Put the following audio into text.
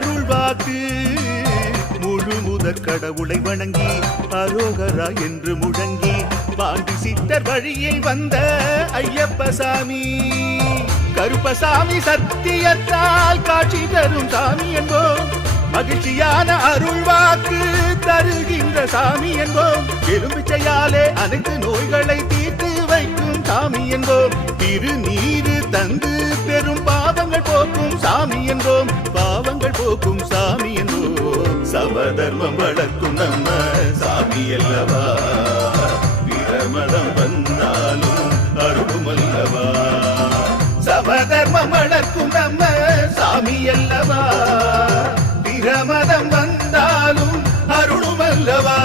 அருள் வாக்கு முழு முதற் கடவுளை வணங்கி அரோகரா என்று முழங்கி பாண்டி சித்தர் வழியில் வந்த ஐயப்ப சாமி கருப்பசாமி சத்தியத்தால் காட்சி தரும் சாமி என்போம் மகிழ்ச்சியான அருள் வாக்கு தருகின்ற சாமி என்போம் எலும்பிச்சையாலே அனைத்து நோய்களை தீர்த்து வைக்கும் சாமி என்போம் திருநீரு தந்து பெரும் பாவங்கள் போக்கும் சாமி என்போம் பாவங்கள் போக்கும் சாமி என்போம் சமதர்மம் வளர்க்கும் நம்ம சாமி அல்லவா பிரமதம் வந்தாலும் அருளும் அல்லவா சமதர்மம் வளர்க்கும் நம்ம சாமி அல்லவா பிரமதம் வந்தாலும் அருளும் அல்லவா